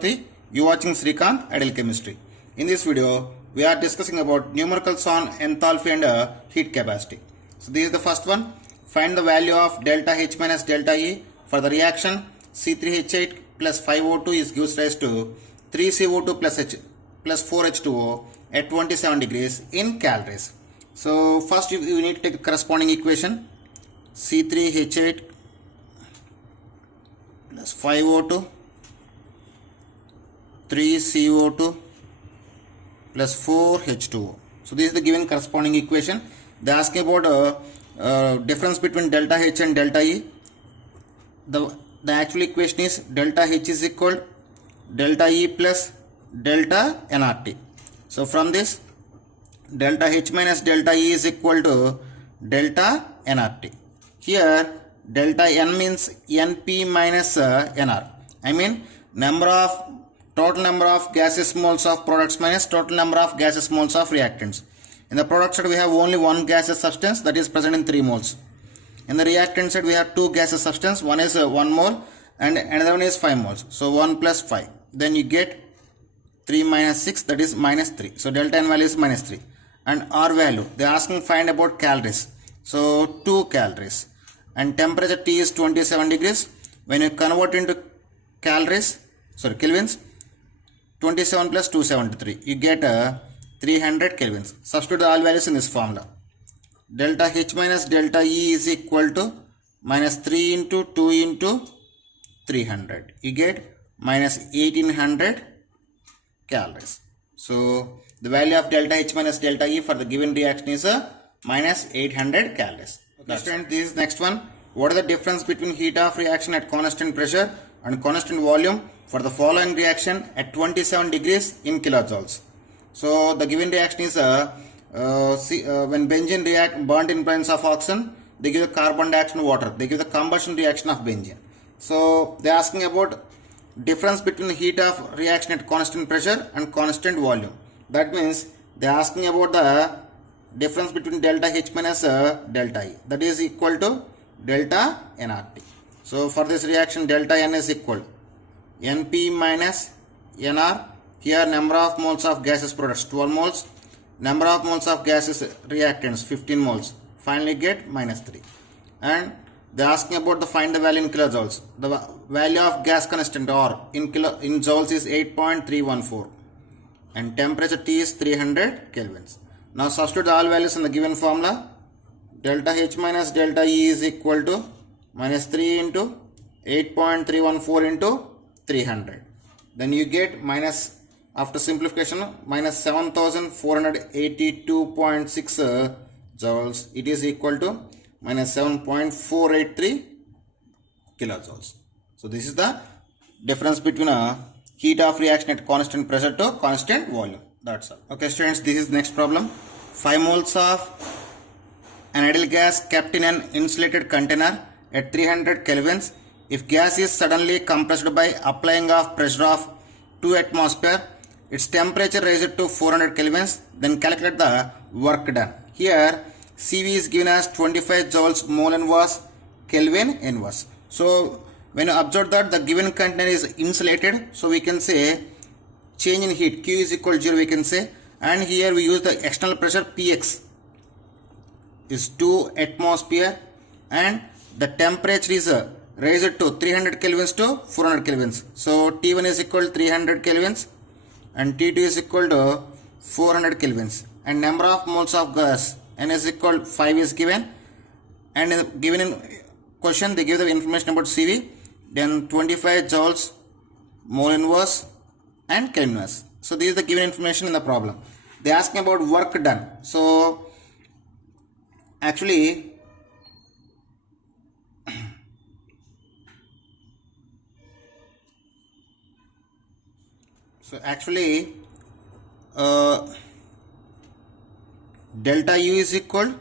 3. You watching Srikanth Ideal Chemistry. In this video, we are discussing about numericals on enthalpy and heat capacity. So this is the first one. Find the value of delta H minus delta E for the reaction C3H8 plus 5O2 is gives rise to 3CO2 plus 4H2O at 27 degrees in calories. So first you need to take the corresponding equation. C3H8 plus 5O2 3CO2 plus 4H2O. So this is the given corresponding equation. They are asking about difference between delta H and delta E. The actual equation is delta H is equal to delta E plus delta nRT. So from this, delta H minus delta E is equal to delta nRT. Here delta N means NP minus NR. I mean total number of gaseous moles of products minus total number of gaseous moles of reactants. In the product side we have only one gaseous substance that is present in 3 moles. In the reactant side we have 2 gaseous substance, one is 1 mole and another one is 5 moles. So 1 plus 5. Then you get 3 minus 6, that is minus 3. So delta N value is minus 3. And R value, they are asking find about calories. So 2 calories. And temperature T is 27 degrees. When you convert into kelvins, 27 plus 273, you get 300 kelvins. Substitute all values in this formula. Delta H minus delta E is equal to minus 3 into 2 into 300. You get minus 1800 calories. So the value of delta H minus delta E for the given reaction is minus 800 calories. Okay, student, this is next one. What is the difference between heat of reaction at constant pressure and constant volume for the following reaction at 27 degrees in kilojoules? So the given reaction is when benzene burnt in presence of oxygen, they give the carbon dioxide water. They give the combustion reaction of benzene. So they are asking about difference between the heat of reaction at constant pressure and constant volume. That means they are asking about the difference between delta H minus delta E. That is equal to delta nRT. So for this reaction, delta N is equal NP minus NR. Here number of moles of gaseous products 12 moles, number of moles of gaseous reactants 15 moles. Finally get minus 3. And they are asking about the find the value in kilojoules. The value of gas constant R in joules is 8.314 and temperature T is 300 kelvins. Now substitute all values in the given formula. Delta H minus delta E is equal to minus 3 into 8.314 into 300. Then you get minus, after simplification, minus 7482.6 joules. It is equal to minus 7.483 kilojoules. So this is the difference between a heat of reaction at constant pressure to constant volume. That's all. Okay students, this is next problem. 5 moles of an ideal gas kept in an insulated container at 300 kelvins. If gas is suddenly compressed by applying of pressure of 2 atmosphere, its temperature raised to 400 kelvins, then calculate the work done. Here CV is given as 25 joules mole inverse Kelvin inverse. So when you observe that the given container is insulated, so we can say change in heat Q is equal to 0 we can say, and here we use the external pressure Px is 2 atmosphere and the temperature is raised to 300 kelvins to 400 kelvins. So T1 is equal to 300 kelvins and T2 is equal to 400 kelvins and number of moles of gas N is equal to 5 is given, and given in question they give the information about CV, then 25 joules mole inverse and Kelvin inverse. So this is the given information in the problem. They are asking about work done. So actually delta U is equal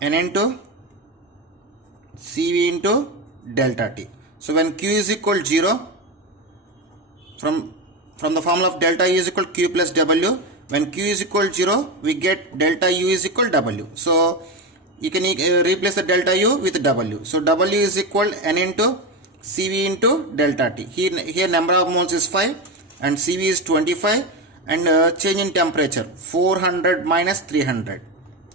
N into CV into delta T. So when Q is equal to 0, from the formula of delta U is equal to Q plus W, when Q is equal to 0, we get delta U is equal to W. So you can replace the delta U with W. So W is equal N into Cv into delta T. Here number of moles is 5 and Cv is 25, and change in temperature 400 minus 300.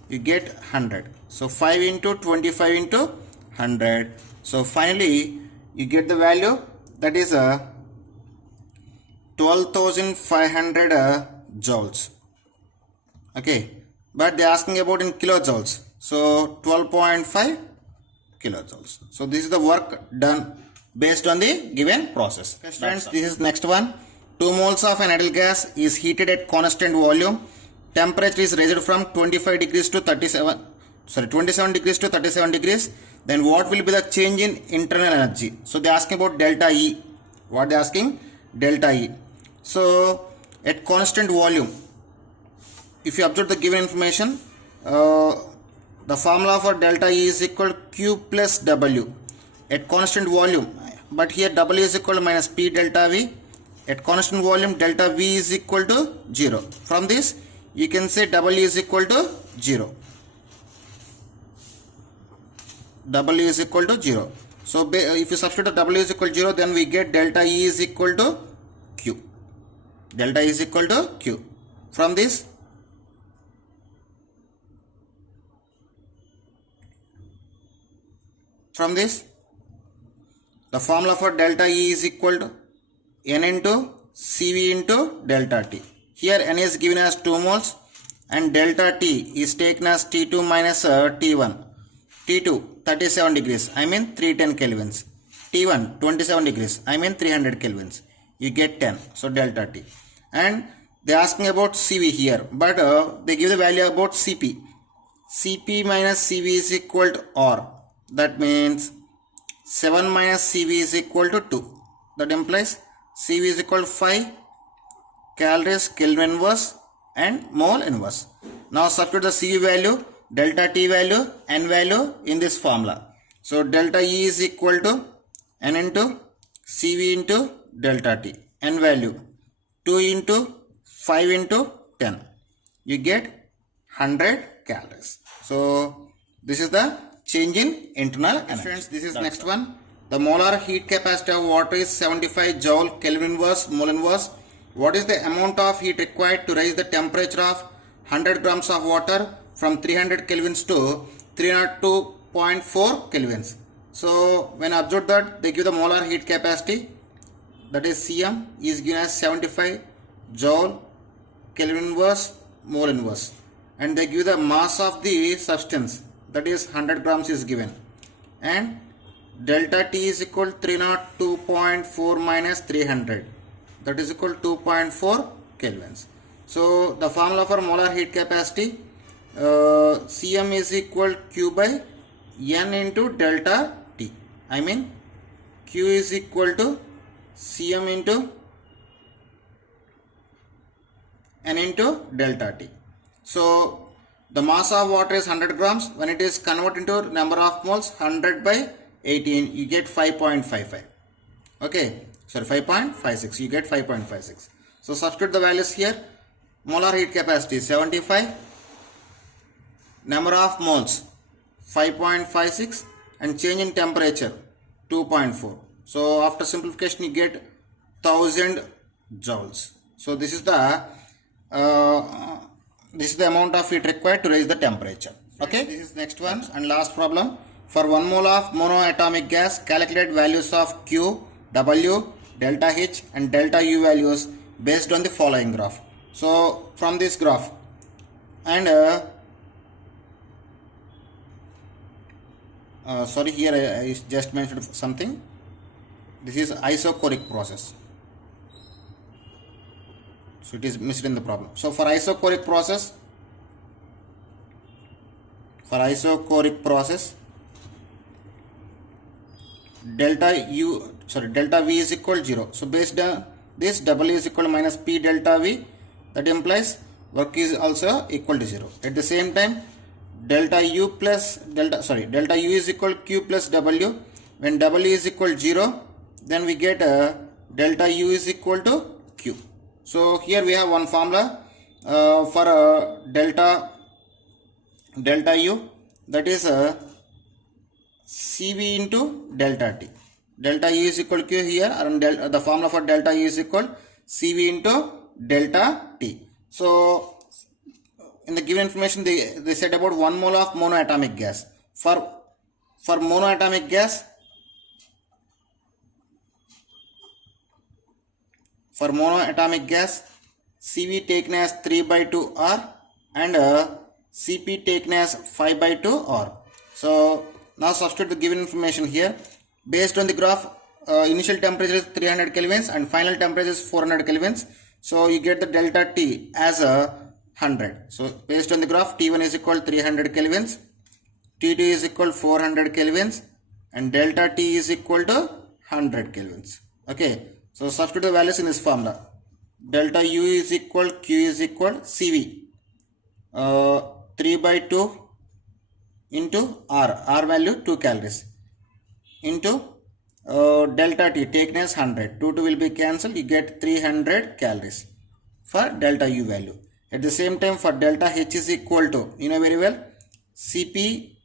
You get 100. So 5 into 25 into 100. So finally you get the value, that is 12,500 joules. Okay, but they are asking about in kilojoules. So 12.5 kilojoules. So this is the work done based on the given process. Okay, friends, this is next one. 2 moles of an ideal gas is heated at constant volume. Temperature is raised from 27 degrees to 37 degrees. Then what will be the change in internal energy? So they are asking about delta E. What they are asking? Delta E. So at constant volume, if you observe the given information, the formula for delta E is equal to Q plus W at constant volume, but here W is equal to minus P delta V. At constant volume, delta V is equal to 0. From this you can say W is equal to 0. W is equal to 0. So if you substitute W is equal to 0, then we get delta E is equal to Q. Delta E is equal to Q. From this, the formula for delta E is equal to N into Cv into delta T. Here N is given as 2 moles and delta T is taken as T2 minus T1. T2 37 degrees, I mean 310 kelvins. T1 27 degrees, I mean 300 kelvins. You get 10. So delta T. And they are asking about Cv here, but they give the value about Cp. Cp minus Cv is equal to R. That means 7 minus Cv is equal to 2. That implies Cv is equal to 5 calories Kelvin inverse and mole inverse. Now substitute the Cv value, delta T value, N value in this formula. So delta E is equal to N into Cv into delta T. N value 2 into 5 into 10. You get 100 calories. So this is the change in internal energy. Friends, this is next one. The molar heat capacity of water is 75 joule Kelvin inverse mole inverse. What is the amount of heat required to raise the temperature of 100 grams of water from 300 kelvins to 302.4 kelvins? So when observed that they give the molar heat capacity, that is Cm is given as 75 joule Kelvin inverse mole inverse, and they give the mass of the substance, that is 100 grams is given, and delta T is equal to 302.4 minus 300, that is equal to 2.4 kelvins. So the formula for molar heat capacity, Cm is equal to Q by N into delta T. I mean Q is equal to Cm into N into delta T. So the mass of water is 100 grams. When it is converted into number of moles, 100 by 18, you get 5.55. Okay, sorry, 5.56. You get 5.56. So substitute the values here. Molar heat capacity 75, number of moles 5.56, and change in temperature 2.4. So after simplification you get 1000 joules. So this is the amount of heat required to raise the temperature. Okay, this is next one and last problem. For 1 mole of monoatomic gas, calculate values of Q, W, delta H and delta U values based on the following graph. So from this graph, and sorry, here I just mentioned something. This is isochoric process, so it is missed in the problem. So for isochoric process, delta V is equal to 0. So based on this, W is equal to minus P delta V. That implies work is also equal to 0. At the same time, delta U is equal to Q plus W. When W is equal to 0, then we get delta U is equal to Q. So here we have one formula for delta U. that is Cv into delta T. Delta E is equal to Q here, and the formula for delta E is equal Cv into delta T. So in the given information they said about 1 mole of monoatomic gas. For monoatomic gas, Cv taken as 3/2 R and Cp taken as 5/2 R. So now substitute the given information here. Based on the graph, initial temperature is 300 kelvins and final temperature is 400 kelvins. So you get the delta T as 100. So based on the graph, T1 is equal to 300 kelvins, T2 is equal to 400 kelvins, and delta T is equal to 100 kelvins. Okay. So substitute the values in this formula. Delta U is equal Q is equal Cv 3/2 into R value 2 calories into delta T taken as 100. 2 will be cancelled. You get 300 calories for delta U value. At the same time, for delta H is equal to, you know very well, Cp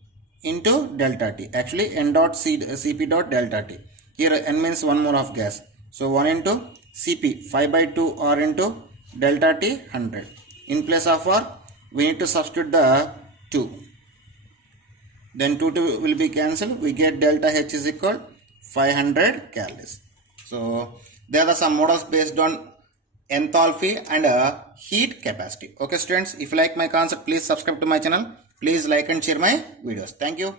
into delta T. Actually, n dot Cp dot delta T. Here n means 1 mole of gas. So 1 into Cp 5/2 R into delta T 100. In place of R, we need to substitute the 2. Then 2 will be cancelled. We get delta H is equal 500 calories. So there are some models based on enthalpy and heat capacity. Okay students, if you like my concept, please subscribe to my channel. Please like and share my videos. Thank you.